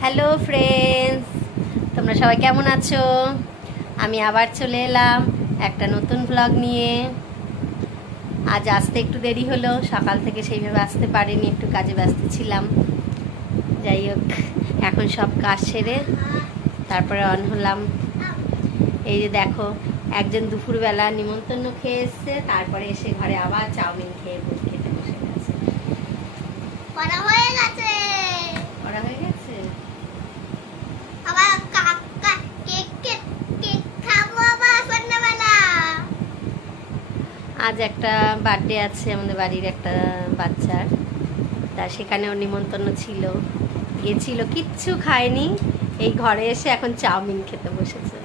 Hello friends, তোমরা সবাই কেমন আছো? আমি আবার চলে এলাম একটা নতুন ব্লগ নিয়ে। আজ আসতে একটু দেরি হলো, সকাল থেকে সেইভাবে আসতে পারিনি, একটু কাজে ব্যস্ত ছিলাম। যাই হোক, এখন সব কাজ সেরে তারপরে অন হলাম। এই যে দেখো, একজন দুপুরবেলা নিমন্ত্রণ খেয়ে এসছে, তারপরে এসে ঘরে আবার চাউমিন খেয়ে দুধ খেতে বসে গেছে। পড়া হয়ে গেছে। পড়া হয়ে গেছে। আবার কাকা কেক খাবো আবার সন্ধ্যাবেলা। আজ একটা বার্থডে আছে আমাদের বাড়ির একটা বাচ্চার, তা সেখানেও নিমন্ত্রণ ছিল, গেছিল, কিচ্ছু খায়নি, এই ঘরে এসে এখন চাউমিন খেতে বসেছে।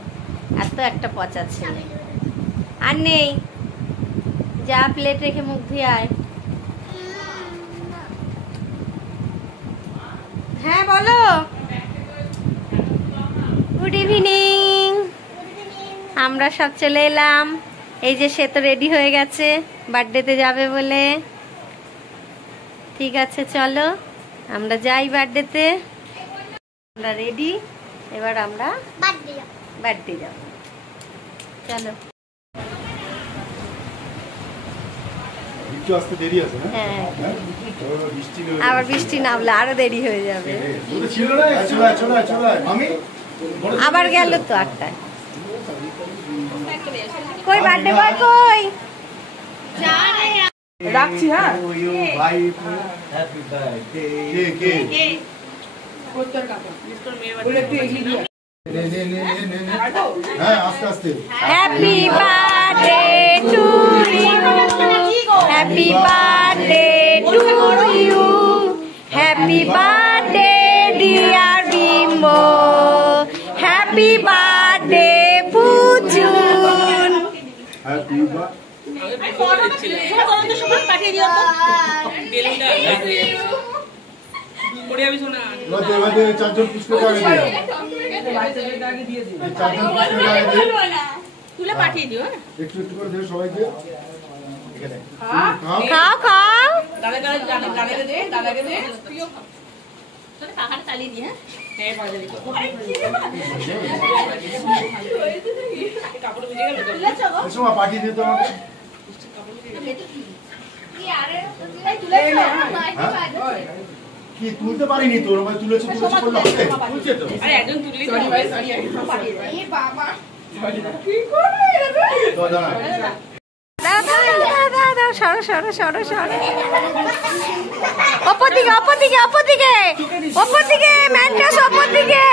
এত একটা পচা ছেলে। আর নেই, যা প্লেট রেখে মুখ ধুয়ে আয়। হ্যাঁ বলো। Good evening. আমরা সব চলে এলাম। এই যে সে তো রেডি হয়ে গেছে বার্থডেতে যাবে বলে। ঠিক আছে, চলো আমরা যাই বার্থডেতে। আমরা রেডি, এবার আমরা বার্থডে যাব। চলো। আসতে দেরি আছে না? হ্যাঁ, আবার বৃষ্টি নামলে আরো দেরি হয়ে যাবে। আবার গেল তো একটা। কই বার্থডে বয় কই? রাখছি। হ্যাঁ, আস্তে আস্তে। Happy birthday to you, happy birthday to you, happy birthday dear Bimbo, happy birthday Puchun. Happy birthday. চারজন পুষ্পকে আগে দিও। চারজন পুষ্পকে আগে দিও। তুলে পাঠিয়ে দিও। একটু একটু করে দিও সবাইকে। খাও খাও। দাদাকে দে। পাখাটা চালিয়ে দিয়ে। হ্যাঁ, কাপড় ভিজে গেল তো। সময় পাঠিয়ে দিও তো আমাকে। কি তুলতে পারিনি তো, ওরা তুলেছে তুলছে তো। আরে একজন তুললি তো। এই বাবা কি করে দাদা সরো সরো সরো সরো। অপর দিকে অপর দিকে অপর দিকে অপর দিকে, ম্যান্টাস অপর দিকে।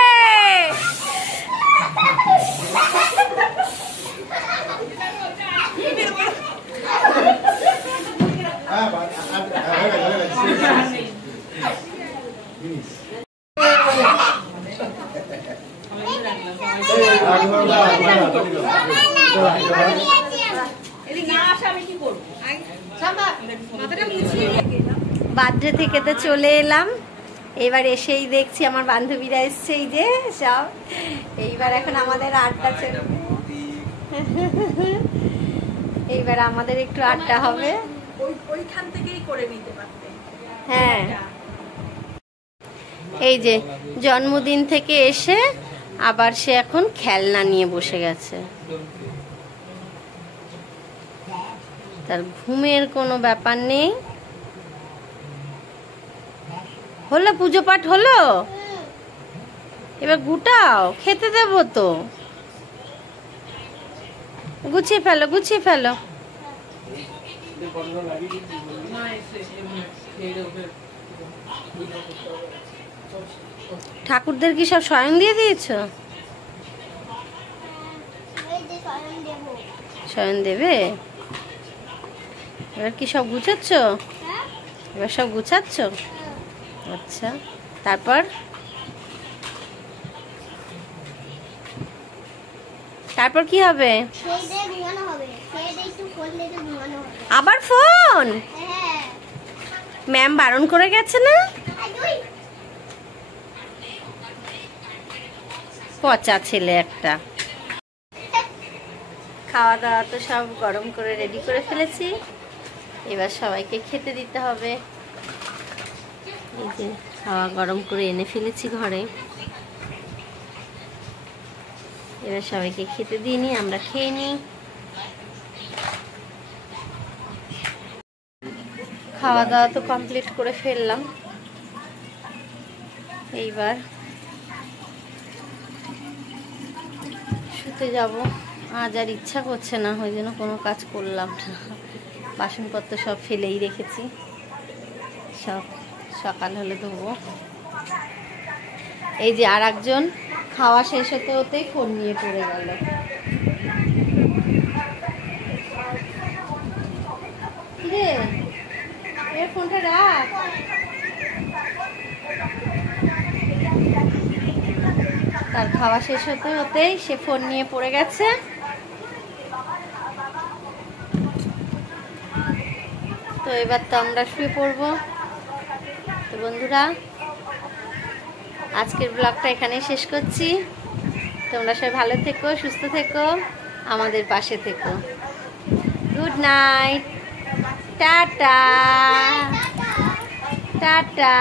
বার্থডে থেকে তো চলে এলাম, এবার এসেই দেখছি আমার বান্ধবীরা এসছে, এই যে সব। এইবার এখন আমাদের আড্ডা চলবে, এইবার আমাদের একটু আড্ডা হবে। ওইখান থেকেই করে নিতে পারতে। হ্যাঁ, এই যে জন্মদিন থেকে এসে আবার সে এখন খেলনা নিয়ে বসে গেছে। তার ঘুমের কোনো ব্যাপার নেই। হলো পুজো পাঠ হলো, এবার গুটাও, খেতে দেবো তো। গুছিয়ে ফেলো গুছিয়ে ফেলো। ঠাকুরদের কি সব স্বয়ং দিয়ে দিয়েছো? স্বয়ং দেবে। এবার কি সব গুছাচ্ছ? এবার সব গুছাচ্ছ? আচ্ছা, তারপর তারপর কি হবে? আবার ফোন? ম্যাম বারণ করে গেছে না? পচা ছেলে একটা। খাওয়া দাওয়া তো সব গরম করে রেডি করে ফেলেছি, এবার সবাইকে খেতে দিতে হবে। এই যে খাওয়া গরম করে এনে ফেলেছি ঘরে। এবার সবাইকে খেতে দিইনি, আমরা খেয়ে নিই। খাওয়া দাওয়া তো কমপ্লিট করে ফেললাম। এইবার শুতে যাব। আজ আর ইচ্ছা করছে না, ওই জন্য কোনো কাজ করলাম না। বাসনপত্র সব ফেলেই রেখেছি, সব সকাল হলে ধোবো। এই যে আর একজন খাওয়া শেষ হতে হতেই ফোন নিয়ে পড়ে গেল। কিরে, এর ফোনটা রাখ। তার খাওয়া শেষ হতে হতেই সে ফোন নিয়ে পড়ে গেছে। তো এবার তো আমরা শুয়ে পড়বো। তো বন্ধুরা, আজকের ব্লগটা এখানেই শেষ করছি। তোমরা সবাই ভালো থেকো, সুস্থ থেকো, আমাদের পাশে থেকো। Good night, tata tata.